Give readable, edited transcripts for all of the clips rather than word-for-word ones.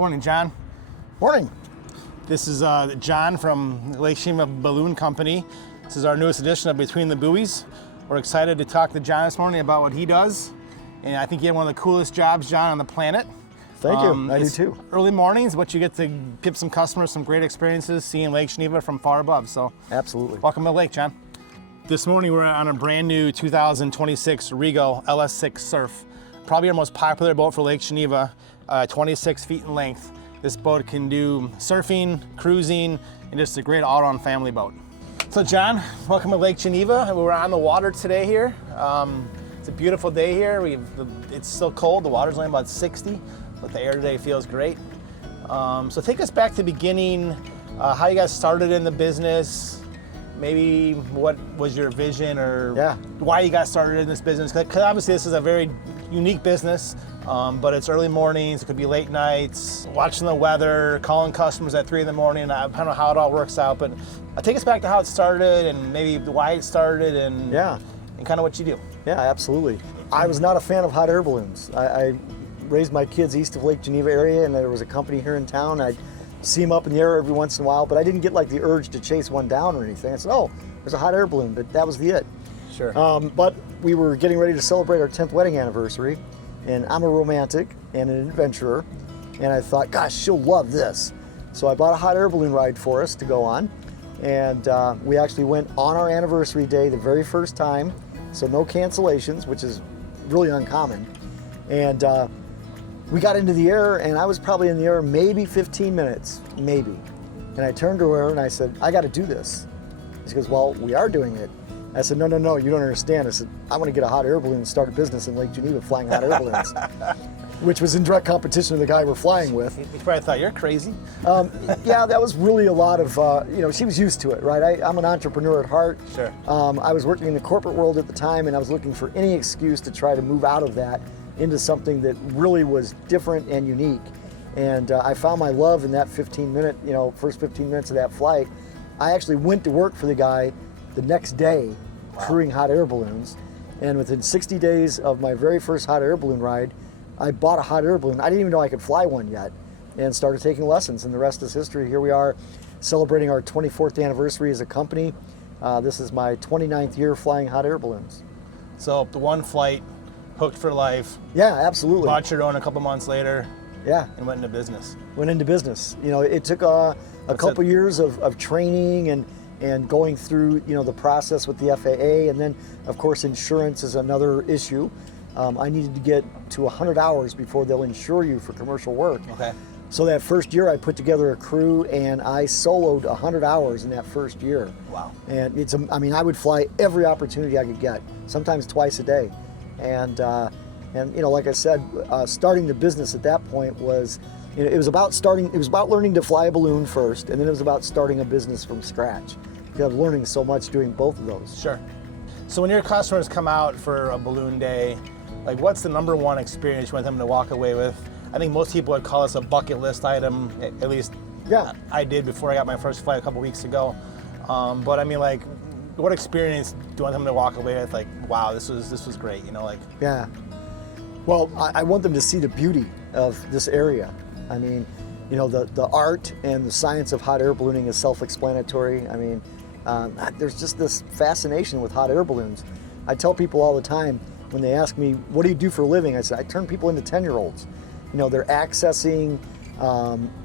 Morning, John. Morning. This is John from Lake Geneva Balloon Company. This is our newest edition of Between the Buoys. We're excited to talk to John this morning about what he does. And I think you have one of the coolest jobs, John, on the planet. Thank you. I do too. Early mornings, but you get to give some customers some great experiences seeing Lake Geneva from far above. So Absolutely. welcome to the lake, John. This morning we're on a brand new 2026 Regal LS6 Surf. Probably our most popular boat for Lake Geneva, 26 feet in length. This boat can do surfing, cruising, and just a great all-around family boat. So John, welcome to Lake Geneva. We're on the water today here. It's a beautiful day here. It's still cold, the water's only about 60, but the air today feels great. So take us back to the beginning, how you got started in the business, maybe what was your vision or why you got started in this business. Because obviously this is a very unique business, but it's early mornings, it could be late nights, watching the weather, calling customers at 3 in the morning. I don't know how it all works out, but take us back to how it started and maybe why it started and kind of what you do. Yeah, absolutely. I was not a fan of hot air balloons. I raised my kids east of Lake Geneva area, and there was a company here in town. I'd see them up in the air every once in a while, but I didn't get like the urge to chase one down or anything. I said, oh, there's a hot air balloon, but that was it. Sure. But we were getting ready to celebrate our 10th wedding anniversary, and I'm a romantic and an adventurer, and I thought, gosh, she'll love this. So I bought a hot air balloon ride for us to go on, and we actually went on our anniversary day the very first time, so no cancellations, which is really uncommon. And we got into the air, and I was probably in the air maybe 15 minutes, maybe. And I turned to her and I said, I got to do this. She goes, well, we are doing it. I said, no, you don't understand. I said, I want to get a hot air balloon and start a business in Lake Geneva flying hot air balloons, which was in direct competition with the guy we're flying with. You probably thought, you're crazy. Yeah, that was really a lot of, she was used to it, right? I'm an entrepreneur at heart. Sure. I was working in the corporate world at the time, and I was looking for any excuse to try to move out of that into something that really was different and unique. And I found my love in that first 15 minutes of that flight. I actually went to work for the guy the next day, crewing hot air balloons. And within 60 days of my very first hot air balloon ride, I bought a hot air balloon. I didn't even know I could fly one yet, and started taking lessons, and the rest is history. Here we are celebrating our 24th anniversary as a company. This is my 29th year flying hot air balloons. So the one flight, hooked for life. Yeah, absolutely. Bought your own a couple months later. Yeah. And went into business. It took a couple years of training and going through, the process with the FAA, and then of course insurance is another issue. I needed to get to 100 hours before they'll insure you for commercial work. Okay. So that first year I put together a crew, and I soloed 100 hours in that first year. Wow. And I would fly every opportunity I could get, sometimes twice a day. And like I said, starting the business at that point was, it was about learning to fly a balloon first, and then it was about starting a business from scratch. Because I was learning so much doing both of those. Sure. So when your customers come out for a balloon day, like what's the number one experience you want them to walk away with? I think most people would call this a bucket list item, at least I did before I got my first flight a couple weeks ago. But I mean, like, what experience do you want them to walk away with? Like, wow, this was great, Yeah. Well, I want them to see the beauty of this area. I mean, the art and the science of hot air ballooning is self-explanatory. I mean, there's just this fascination with hot air balloons. I tell people all the time when they ask me, what do you do for a living? I say, I turn people into 10-year-olds. They're accessing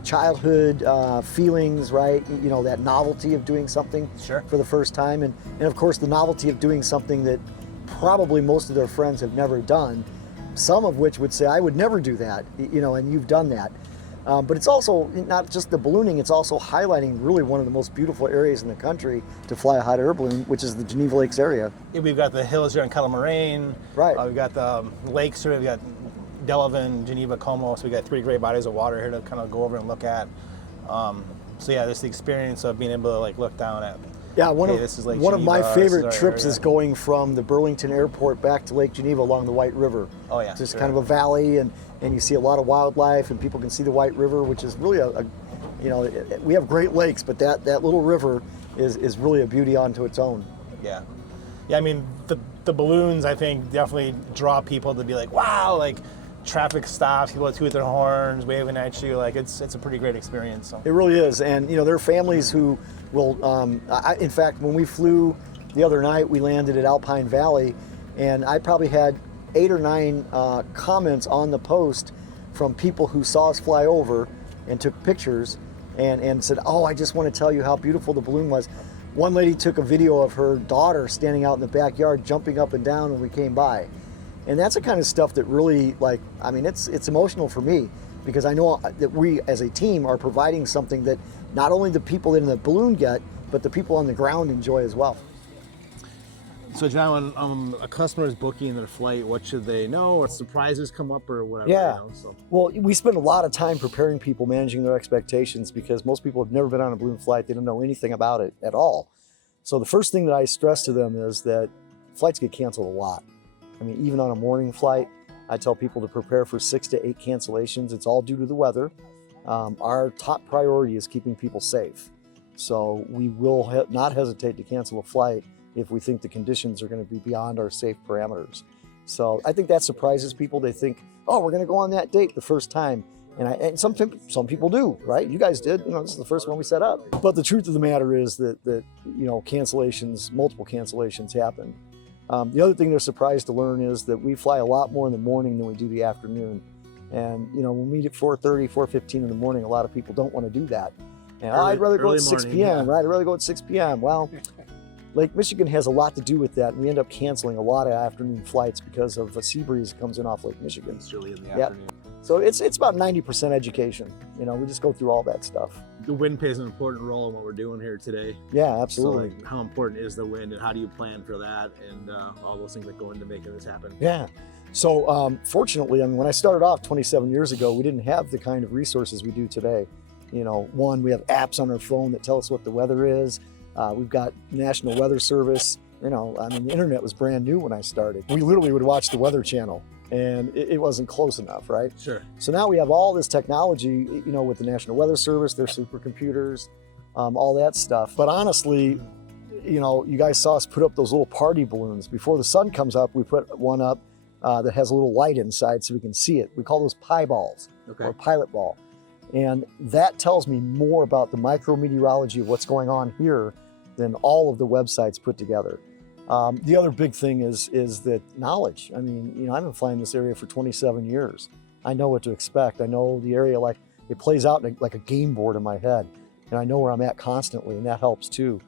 childhood feelings, right? That novelty of doing something for the first time. And of course, the novelty of doing something that probably most of their friends have never done, some of which would say, I would never do that, and you've done that. But it's also not just the ballooning, it's also highlighting really one of the most beautiful areas in the country to fly a hot air balloon, which is the Geneva Lakes area. Yeah, we've got the hills here in Kettle Moraine. Right. We've got the lakes here. We've got Delavan, Geneva, Como. So we've got 3 great bodies of water here to kind of go over and look at. So yeah, just the experience of being able to look down at. Yeah, one of my favorite trips is going from the Burlington Airport back to Lake Geneva along the White River. Oh yeah, it's just kind of a valley, and you see a lot of wildlife, and people can see the White River, which is really we have Great Lakes, but that little river is really a beauty unto its own. Yeah, I mean the balloons I think definitely draw people to be like, wow, like traffic stops, people toot their horns, waving at you. Like it's a pretty great experience. So. It really is, and you know, there are families who will. In fact, when we flew the other night, we landed at Alpine Valley, and I probably had 8 or 9 comments on the post from people who saw us fly over and took pictures and said, "Oh, I just want to tell you how beautiful the balloon was." One lady took a video of her daughter standing out in the backyard, jumping up and down when we came by. And that's the kind of stuff that really, like, I mean, it's emotional for me, because I know that we as a team are providing something that not only the people in the balloon get, but the people on the ground enjoy as well. So John, when a customer is booking their flight, what should they know? Or surprises come up or whatever? Yeah. You know, so. Well, we spend a lot of time preparing people, managing their expectations, because most people have never been on a balloon flight. They don't know anything about it at all. So the first thing that I stress to them is that flights get canceled a lot. I mean, even on a morning flight, I tell people to prepare for 6 to 8 cancellations. It's all due to the weather. Our top priority is keeping people safe. So we will not hesitate to cancel a flight if we think the conditions are going to be beyond our safe parameters. So I think that surprises people. They think, oh, we're going to go on that date the first time. And some people do, right? You guys did. You know, this is the first one we set up. But the truth of the matter is that you know, cancellations, multiple cancellations happen. The other thing they're surprised to learn is that we fly a lot more in the morning than we do the afternoon. And you know, when we meet at 4:30, 4:15 in the morning, a lot of people don't want to do that. And I'd rather go at 6 p.m., yeah. Right? I'd rather go at 6 p.m. Well, Lake Michigan has a lot to do with that, and we end up canceling a lot of afternoon flights because of a sea breeze that comes in off Lake Michigan. It's really in the afternoon. So it's about 90% education. You know, we just go through all that stuff. The wind plays an important role in what we're doing here today. Yeah, absolutely. So, like, how important is the wind, and how do you plan for that, and all those things that go into making this happen? Yeah. So fortunately, I mean, when I started off 27 years ago, we didn't have the kind of resources we do today. You know, one, we have apps on our phone that tell us what the weather is. We've got National Weather Service. You know, I mean, the internet was brand new when I started. We literally would watch the Weather Channel, and it wasn't close enough, right? Sure. So now we have all this technology, you know, with the National Weather Service, their supercomputers, all that stuff. But honestly, you know, you guys saw us put up those little party balloons. Before the sun comes up, we put one up that has a little light inside so we can see it. We call those pie balls, or pilot ball. And that tells me more about the micrometeorology of what's going on here than all of the websites put together. The other big thing is that knowledge. I mean, you know, I've been flying this area for 27 years. I know what to expect. I know the area like it plays out like a game board in my head, and I know where I'm at constantly, and that helps too.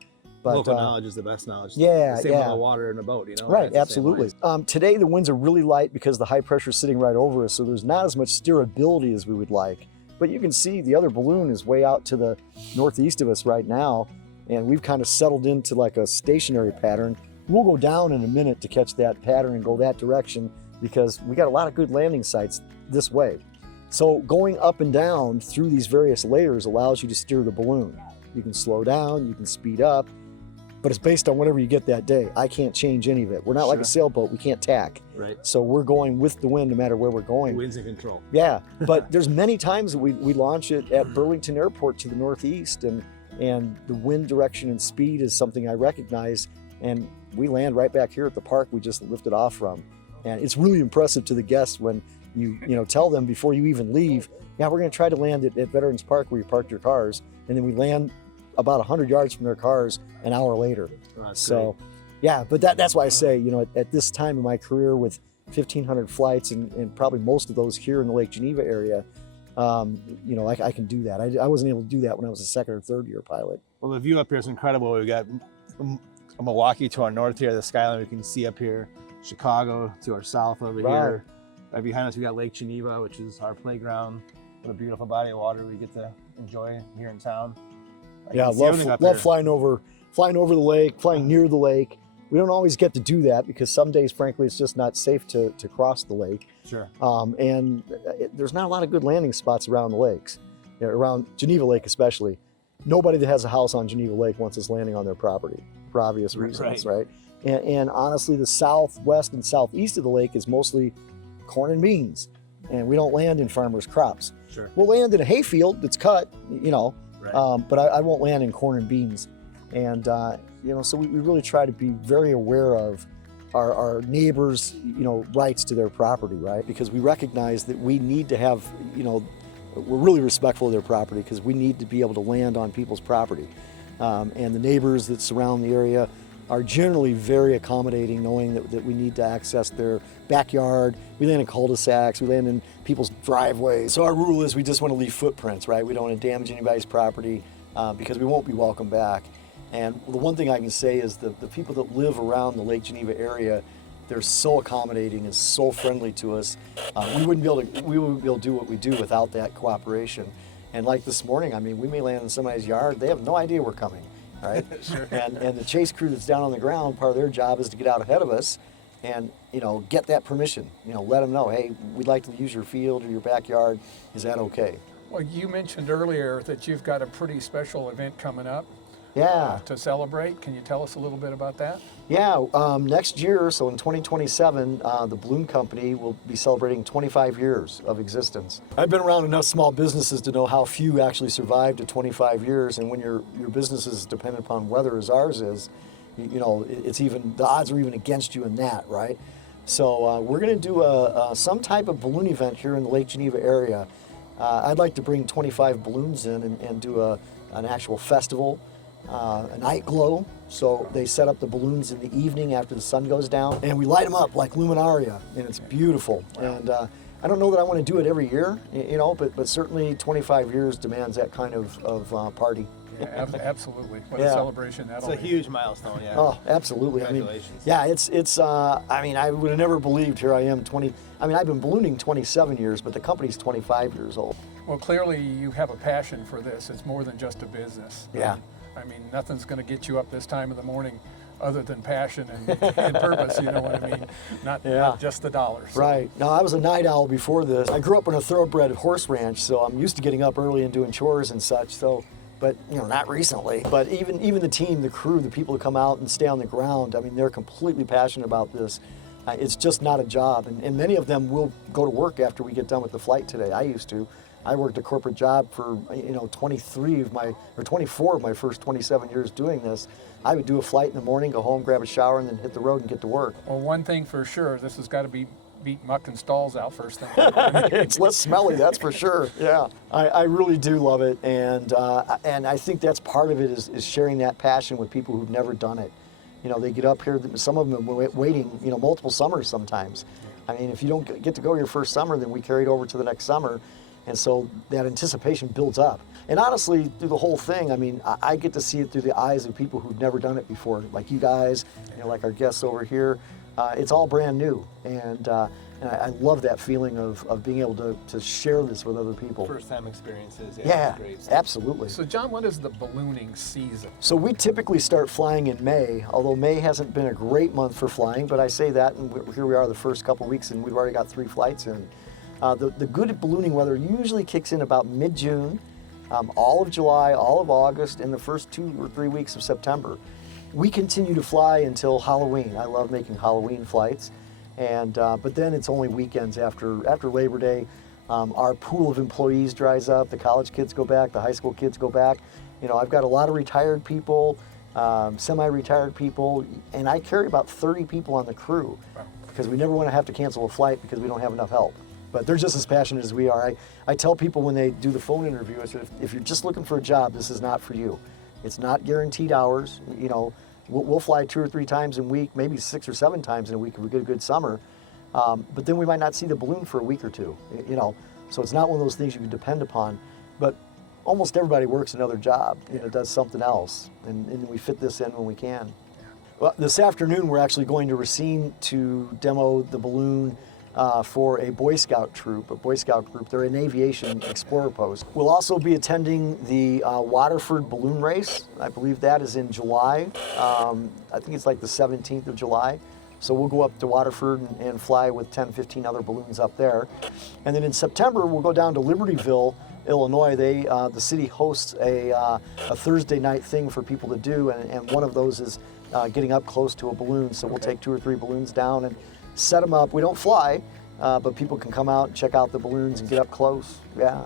But local knowledge is the best knowledge. Yeah, the same amount of water in a boat, you know. Right, absolutely. Today the winds are really light because the high pressure is sitting right over us, so there's not as much steerability as we would like. But you can see the other balloon is way out to the northeast of us right now, and we've kind of settled into like a stationary pattern. We'll go down in a minute to catch that pattern and go that direction because we got a lot of good landing sites this way. So going up and down through these various layers allows you to steer the balloon. You can slow down, you can speed up, but it's based on whatever you get that day. I can't change any of it. We're not like a sailboat, we can't tack. Right. So we're going with the wind no matter where we're going. The wind's in control. Yeah, but there's many times that we launch it at Burlington Airport to the northeast, and the wind direction and speed is something I recognize, and we land right back here at the park we just lifted off from. And it's really impressive to the guests when you tell them before you even leave, yeah, we're gonna try to land at Veterans Park where you parked your cars, and then we land about 100 yards from their cars an hour later. Oh, so great. Yeah, but that's why I say, at this time in my career with 1,500 flights and probably most of those here in the Lake Geneva area, I can do that. I wasn't able to do that when I was a second or third year pilot. Well, the view up here is incredible. We've got Milwaukee to our north here, the skyline we can see up here, Chicago to our south over here. Right behind us, we got Lake Geneva, which is our playground. What a beautiful body of water we get to enjoy here in town. Yeah, love flying over the lake, flying near the lake. We don't always get to do that because some days, frankly, it's just not safe to cross the lake. Sure. And there's not a lot of good landing spots around the lakes, around Geneva Lake especially. Nobody that has a house on Geneva Lake wants us landing on their property for obvious reasons, right? And honestly, the southwest and southeast of the lake is mostly corn and beans, and we don't land in farmers' crops. Sure. We'll land in a hayfield that's cut, Right. But I won't land in corn and beans. And, so we really try to be very aware of our neighbors, rights to their property, right? Because we recognize that we need to have, we're really respectful of their property because we need to be able to land on people's property. And the neighbors that surround the area are generally very accommodating, knowing that we need to access their backyard. We land in cul-de-sacs, we land in people's driveways. So our rule is we just want to leave footprints, right? We don't want to damage anybody's property because we won't be welcome back. And the one thing I can say is the people that live around the Lake Geneva area, they're so accommodating and so friendly to us. We wouldn't be able to do what we do without that cooperation. And like this morning, I mean, we may land in somebody's yard, they have no idea we're coming, right? Sure. And the chase crew that's down on the ground, part of their job is to get out ahead of us and, get that permission. Let them know, hey, we'd like to use your field or your backyard. Is that okay? Well, you mentioned earlier that you've got a pretty special event coming up. Yeah. To celebrate. Can you tell us a little bit about that? Yeah, next year, so in 2027, the Balloon Company will be celebrating 25 years of existence. I've been around enough small businesses to know how few actually survive to 25 years, and when your business is dependent upon weather as ours is, it's even, the odds are even against you in that, right? So we're going to do some type of balloon event here in the Lake Geneva area. I'd like to bring 25 balloons in and do an actual festival. A night glow, so they set up the balloons in the evening after the sun goes down, and we light them up like luminaria, and it's beautiful. And I don't know that I want to do it every year, but certainly 25 years demands that kind of party. Yeah, absolutely. What a celebration that'll be. It's a huge milestone, yeah. Oh, absolutely. Congratulations. It's I would have never believed here I am I've been ballooning 27 years, but the company's 25 years old. Well, clearly you have a passion for this. It's more than just a business. Yeah. I mean, nothing's going to get you up this time of the morning other than passion and purpose, you know what I mean? Not just the dollars. So. Right. Now, I was a night owl before this. I grew up on a thoroughbred horse ranch, so I'm used to getting up early and doing chores and such, but not recently. But even the team, the crew, the people who come out and stay on the ground, I mean, they're completely passionate about this. It's just not a job, and many of them will go to work after we get done with the flight today. I used to. I worked a corporate job for 24 of my first 27 years doing this. I would do a flight in the morning, go home, grab a shower, and then hit the road and get to work. Well, one thing for sure, this has got to beat muck and stalls out first thing. It's less smelly, that's for sure. Yeah, I really do love it, and I think that's part of it is sharing that passion with people who've never done it. They get up here. Some of them have been waiting, multiple summers sometimes. I mean, if you don't get to go your first summer, then we carry it over to the next summer. And so that anticipation builds up. And honestly, through the whole thing, I mean, I get to see it through the eyes of people who've never done it before, like you guys, like our guests over here. It's all brand new. And I love that feeling of being able to share this with other people. First-time experiences. Yeah, great. absolutely. So, John, what is the ballooning season? So we typically start flying in May, although May hasn't been a great month for flying, but I say that, and here we are the first couple weeks, and we've already got 3 flights in. The good ballooning weather usually kicks in about mid-June, all of July, all of August, and the first 2 or 3 weeks of September. We continue to fly until Halloween. I love making Halloween flights, but then it's only weekends after Labor Day. Our pool of employees dries up. The college kids go back. The high school kids go back. I've got a lot of retired people, semi-retired people, and I carry about 30 people on the crew because we never want to have to cancel a flight because we don't have enough help. But they're just as passionate as we are. I tell people when they do the phone interview, I said, if you're just looking for a job, this is not for you. It's not guaranteed hours. We'll fly 2 or 3 times a week, maybe 6 or 7 times in a week if we get a good summer. But then we might not see the balloon for a week or 2, So it's not one of those things you can depend upon. But almost everybody works another job, does something else. And we fit this in when we can. Well, this afternoon, we're actually going to Racine to demo the balloon for a Boy Scout troop, They're an aviation explorer post. We'll also be attending the Waterford Balloon Race. I believe that is in July. I think it's like the 17th of July. So we'll go up to Waterford and fly with 10, 15 other balloons up there. And then in September, we'll go down to Libertyville, Illinois. The city hosts a Thursday night thing for people to do, and one of those is getting up close to a balloon. So we'll take 2 or 3 balloons down and set them up. We don't fly, but people can come out and check out the balloons and get up close. Yeah.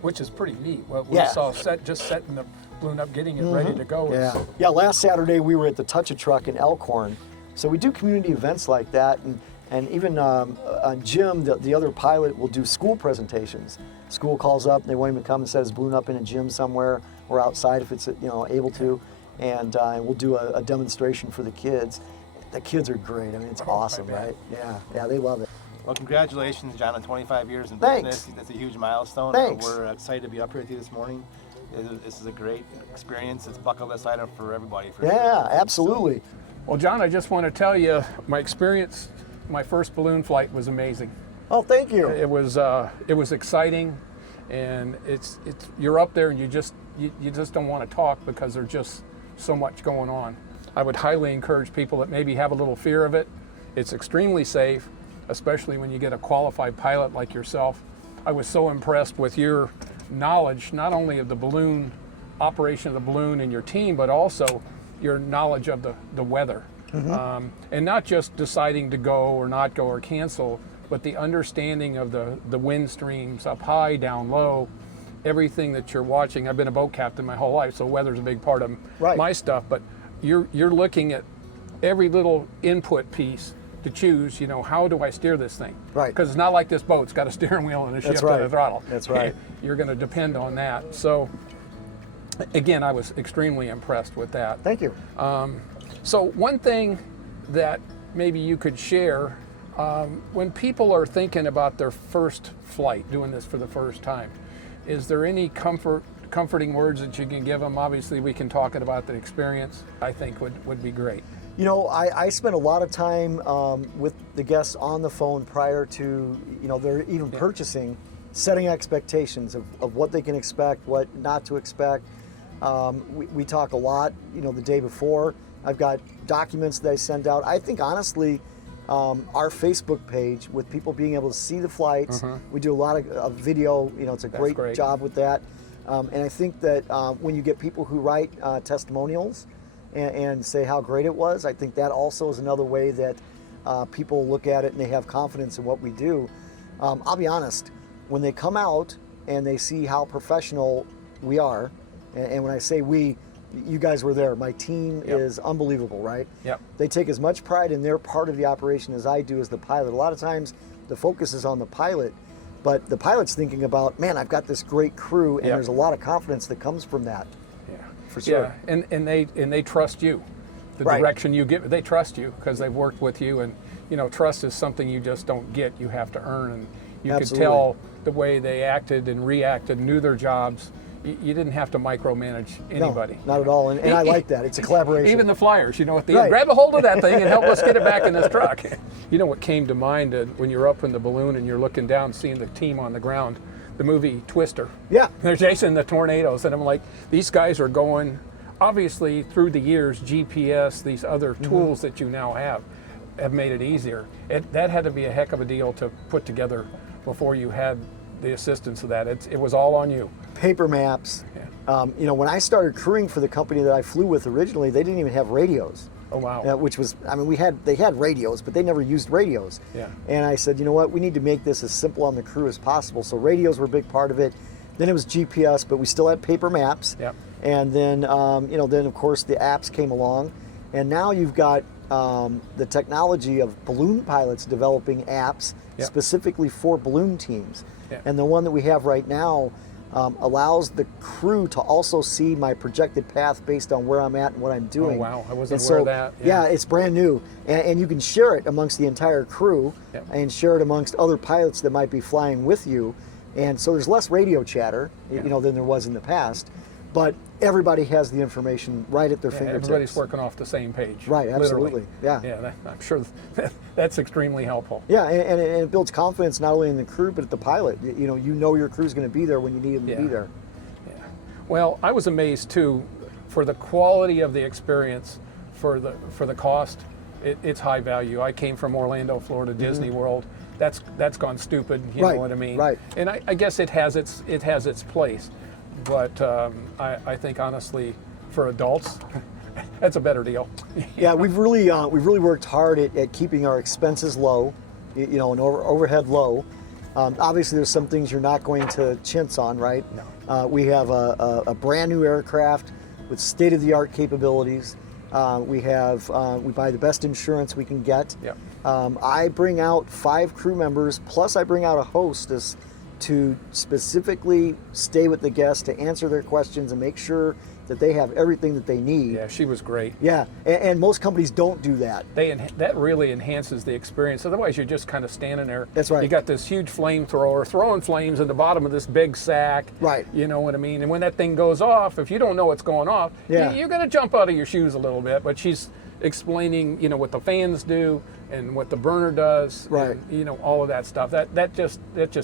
Which is pretty neat. What we saw setting the balloon up, getting it ready to go. Yeah. Last Saturday we were at the Touch a Truck in Elkhorn, So we do community events like that, and even Jim, the other pilot, will do school presentations. School calls up, they want him to come and set his balloon up in a gym somewhere or outside if it's able to, and we'll do a demonstration for the kids. The kids are great. I mean, it's awesome, right? Yeah, they love it. Well, congratulations, John, on 25 years in Thanks. business. That's a huge milestone. Thanks. We're excited to be up here with you this morning. This is a great experience. It's a bucket list item for everybody. Yeah, absolutely. Well, John, I just want to tell you, my experience, my first balloon flight was amazing. Oh, thank you. It was exciting, and it's you're up there and you just don't want to talk because there's just so much going on. I would highly encourage people that maybe have a little fear of it. It's extremely safe, especially when you get a qualified pilot like yourself. I was so impressed with your knowledge, not only of the balloon, operation of the balloon and your team, but also your knowledge of the weather. And not just deciding to go or not go or cancel, but the understanding of the wind streams up high, down low, everything that you're watching. I've been a boat captain my whole life, so weather's a big part of my stuff, but you're looking at every little input piece to choose, how do I steer this thing? Right. Because it's not like this boat's got a steering wheel and a shift and a throttle. That's right. You're going to depend on that. So, again, I was extremely impressed with that. Thank you. So one thing that maybe you could share, when people are thinking about their first flight, doing this for the first time, is there any comforting words that you can give them? Obviously, we can talk about the experience. I think would be great. I spent a lot of time with the guests on the phone prior to, they're even purchasing, setting expectations of what they can expect, what not to expect. We talk a lot, the day before. I've got documents that I send out. I think, honestly, our Facebook page, with people being able to see the flights, we do a lot of video. It's a great job with that. And I think that when you get people who write testimonials and say how great it was, I think that also is another way that people look at it and they have confidence in what we do. I'll be honest, when they come out and they see how professional we are, and when I say we, you guys were there. My team is unbelievable, right? Yep. They take as much pride in their part of the operation as I do as the pilot. A lot of times the focus is on the pilot, but the pilot's thinking about, man, I've got this great crew, and there's a lot of confidence that comes from that. Yeah, for sure. Yeah, and they trust you. The direction you give, they trust you because they've worked with you, and trust is something you just don't get. You have to earn, and you could tell the way they acted and reacted, knew their jobs. You didn't have to micromanage anybody. No, not at all, and I like that. It's a collaboration. Even the flyers, at the end, grab a hold of that thing and help us get it back in this truck. What came to mind when you're up in the balloon and you're looking down, seeing the team on the ground, the movie Twister. Yeah. They're chasing the tornadoes, and I'm like, these guys are going, obviously through the years, GPS, these other tools that you now have made it easier. That had to be a heck of a deal to put together before you had the assistance of that. It was all on you. Paper maps. Yeah. When I started crewing for the company that I flew with originally, they didn't even have radios. Oh, wow. Which was, they had radios, but they never used radios. Yeah. And I said, you know what, we need to make this as simple on the crew as possible. So radios were a big part of it. Then it was GPS, but we still had paper maps. Yep. And then, then of course the apps came along. And now you've got the technology of balloon pilots developing apps specifically for balloon teams. Yeah. And the one that we have right now allows the crew to also see my projected path based on where I'm at and what I'm doing. Oh, wow. I wasn't aware of that. Yeah, it's brand new. And you can share it amongst the entire crew and share it amongst other pilots that might be flying with you. And so there's less radio chatter, than there was in the past. But everybody has the information right at their fingertips. Everybody's working off the same page. Right, absolutely. Literally. Yeah. I'm sure that's extremely helpful. Yeah, and it builds confidence not only in the crew, but at the pilot. You know your crew's going to be there when you need them to be there. Yeah. Well, I was amazed too, for the quality of the experience, for the cost. It's high value. I came from Orlando, Florida, Disney World. That's gone stupid. You know what I mean? Right. And I guess it has its place. But I think honestly, for adults, that's a better deal. Yeah, we've really worked hard at keeping our expenses low, and overhead low. Obviously, there's some things you're not going to chintz on, right? No. We have a brand new aircraft with state-of-the-art capabilities. We buy the best insurance we can get. Yep. I bring out 5 crew members, plus I bring out a hostess to specifically stay with the guests, to answer their questions and make sure that they have everything that they need. Yeah, she was great. Yeah, and most companies don't do that. That really enhances the experience. Otherwise, you're just kind of standing there. That's right. You got this huge flamethrower throwing flames in the bottom of this big sack. Right. You know what I mean? And when that thing goes off, if you don't know what's going off, Yeah. you're going to jump out of your shoes a little bit. But she's explaining, what the fans do and what the burner does. Right. And, all of that stuff. That just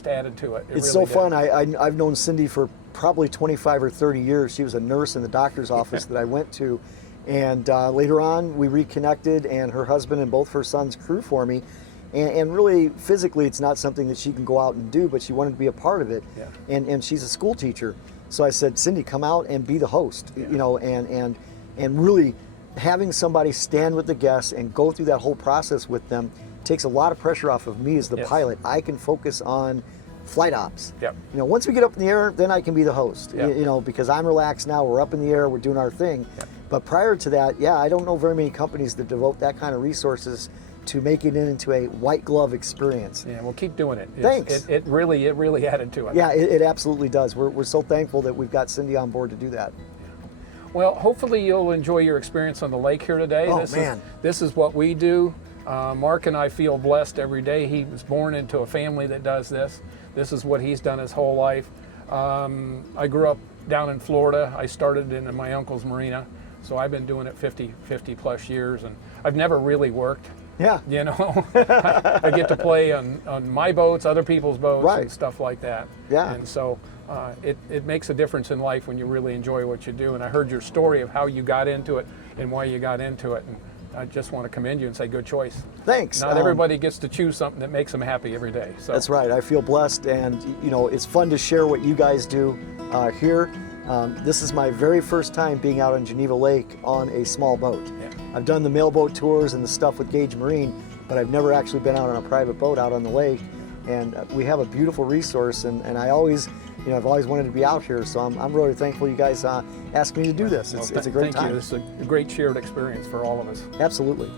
added to it. It's really so fun. I've known Cindy for probably 25 or 30 years. She was a nurse in the doctor's office that I went to. And later on, we reconnected, and her husband and both her sons crew for me. And really, physically, it's not something that she can go out and do, but she wanted to be a part of it. Yeah. And she's a school teacher. So I said, Cindy, come out and be the host, and really having somebody stand with the guests and go through that whole process with them takes a lot of pressure off of me as the Yes. pilot. I can focus on flight ops. Yep. Once we get up in the air, then I can be the host. Yep. Because I'm relaxed now. We're up in the air. We're doing our thing. Yep. But prior to that, I don't know very many companies that devote that kind of resources to making it into a white glove experience. Yeah, we'll keep doing it. Thanks. It really added to it. Yeah, it absolutely does. We're so thankful that we've got Cindy on board to do that. Well, hopefully you'll enjoy your experience on the lake here today. Oh, man. This is what we do. Mark and I feel blessed every day. He was born into a family that does this. This is what he's done his whole life. I grew up down in Florida. I started in my uncle's marina, so I've been doing it 50 plus years, and I've never really worked. Yeah. I get to play on my boats, other people's boats, Right. and stuff like that. Yeah. And so it makes a difference in life when you really enjoy what you do. And I heard your story of how you got into it and why you got into it. And I just want to commend you and say good choice. Thanks. Not everybody gets to choose something that makes them happy every day. So That's right. I feel blessed, and it's fun to share what you guys do here. This is my very first time being out on Geneva Lake on a small boat. Yeah. I've done the mailboat tours and the stuff with Gage Marine, but I've never actually been out on a private boat out on the lake. And we have a beautiful resource, and I always, I've always wanted to be out here. So I'm really thankful you guys asked me to do this. It's a great Thank time. you. This is a great shared experience for all of us. Absolutely.